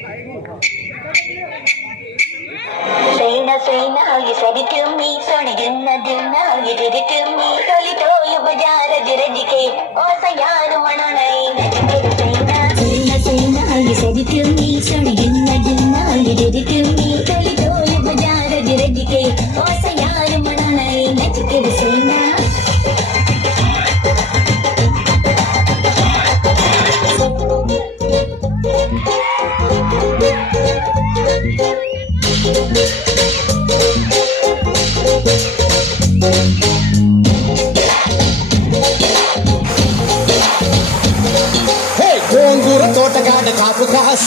you said it to me, sorry, didn't you did it to me, toli tolu bazaar rajke, oh sayar mananai, Saina, you said it to me, sorry, didn't you did it to me, toli tolu bazaar rajke, oh sayar mananai, nachke Saina. గోంగూర తోటగాడ కాపు కాస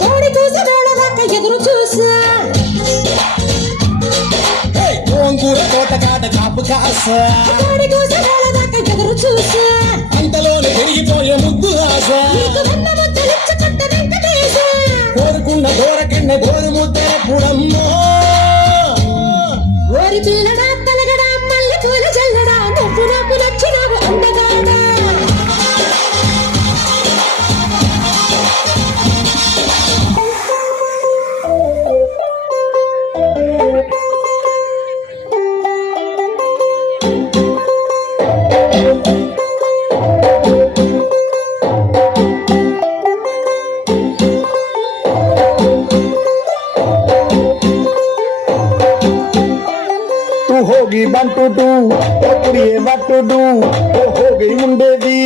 కోడి కూస వేళదాకా ఎదురు చూసా గోంగూర తోటగాడ కాపు కాస కోడి కూస వేళదాకా ఎదురు చూసా అంతలోనే పెరిగిపోయే ముద్దు ఆశ కోరుకున్న దూరకిన్న గోరు ముద్ద పుడమ్మో ఓరి పిల్లడా తలగడా మల్లె పూల జల్లడా నువ్వు నాకు నచ్చినావు అందగాడా तू होगी वन टू टू कुड़िए वन टू डू वो हो गई मुंडे दी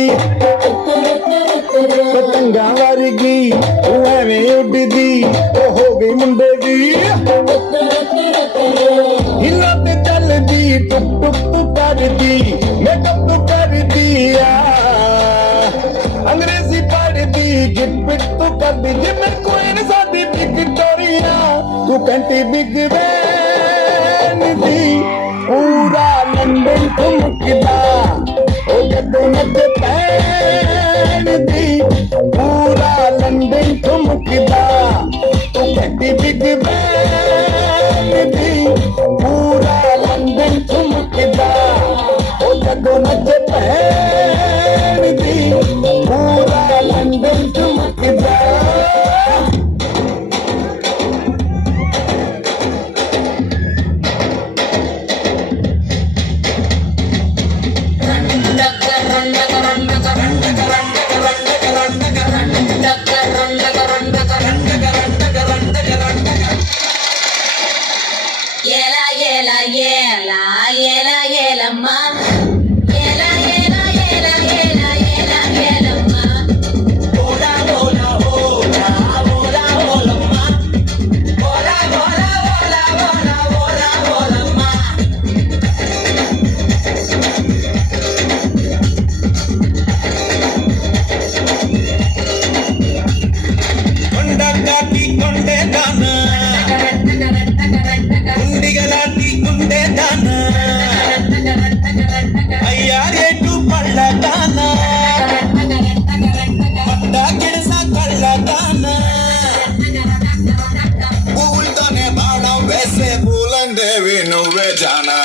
पतंगा वारगी तू एवें उड़दी वो हो गई मुंडे दी हिला ते चल दी टुक टुक टू कर दी मेकअप तू कर दिया अंग्रेजी पढ़ दी गिट पिट तू कर दी जिम्मे कोई न सादी विक्टोरिया तू कंटी बिग वैन दी पूरा लंदन ठुमकदा ओ जदों नच पैन दी पूरा लंदन ठुमकदा तू कंटी बिग वैन दी पूरा लंदन ठुमकदा ओ जदों नच पैन दी पूरा लंदन ठुमकदा అయ్యారేటు పళ్ళదాన గిడస కళ్ళదాన పూలతోనే బాణం వేసే పూలందేవి నువ్వే జానా